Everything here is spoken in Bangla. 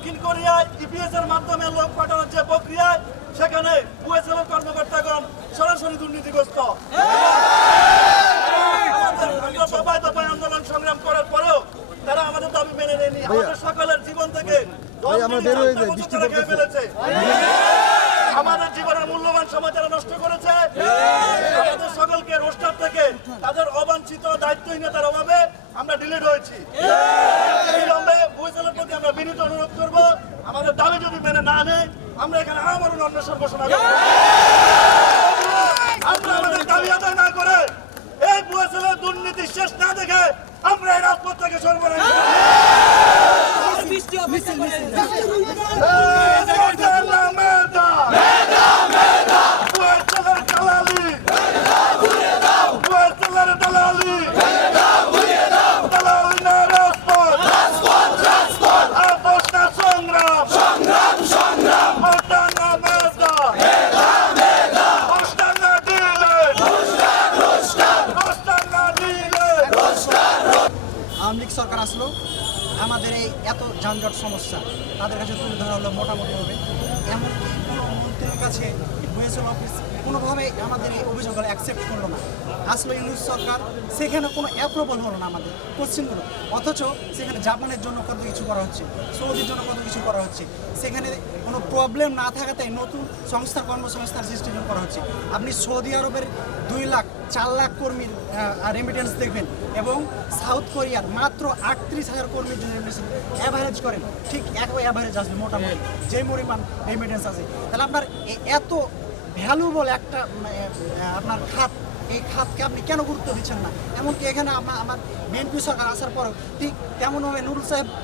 দক্ষিণ কোরিয়ায় ইপিএস এর মাধ্যমে লোক পাঠানোর যে প্রক্রিয়ায় সেখানে বুয়েসেলের কর্মকর্তাগণ সরাসরি দুর্নীতিগ্রস্ত। আমরা দফায় দফায় আন্দোলন সংগ্রাম করার পরেও তারা আমাদের দাবি মেনে নেয়নি। আমাদের সকলের জীবন থেকে ফেলেছে, আমাদের জীবনের মূল্যবান সময় তারা নষ্ট করেছে। আমাদের সকলকে রোস্টার থেকে তাদের অবাঞ্ছিত দায়িত্বহীনতার অভাবে আমরা ডিলিট হয়েছি। বিলম্বে বুয়েসেলের প্রতি আমরা বিনীত অনুরোধ করব, আমাদের দাবি যদি মেনে না নেয় আমরা এখানে আবারও অন্বেষণ ঘোষণা করব। আমরা আমাদের দাবি আদায় না করে এই বুয়েসেলের দুর্নীতি শেষ না দেখে আমরা এই রাজপথ থেকে সর্বনাশ আওয়ামী লীগ সরকার আসলো, আমাদের এই এত যানজট সমস্যা তাদের কাছে তুলে ধরা হলো মোটামুটি হবে। এমনকি কোনো মন্ত্রীর কাছে বুয়েসেল অফিস কোনোভাবে আমাদের এই অভিযোগগুলো অ্যাকসেপ্ট করলো না। আসলো ইউনিট সরকার, সেখানে কোনো অ্যাপ্রুভাল হলো না আমাদের কোশ্চেনগুলো, অথচ সেখানে জাপানের জন্য কত কিছু করা হচ্ছে, সৌদির জন্য কত কিছু করা হচ্ছে। সেখানে কোনো প্রবলেম না থাকাতে নতুন সংস্থার কর্মসংস্থান সৃষ্টি করা হচ্ছে। আপনি সৌদি আরবের 2 লাখ 4 লাখ কর্মীর রেমিটেন্স দেখবেন এবং সাউথ কোরিয়ার মাত্র 38,000 কর্মীর জন্য অ্যাভারেজ করেন, ঠিক একই অ্যাভারেজ আসবে মোটামুটি যে পরিমাণ রেমিটেন্স আছে। তাহলে আপনার এত ভ্যালুবল একটা আপনার খাত, এই খাতকে আপনি কেন গুরুত্ব দিচ্ছেন না? এমনকি এখানে আমার বিএনপি সরকার আসার পরেও ঠিক তেমনভাবে নুরুল সাহেব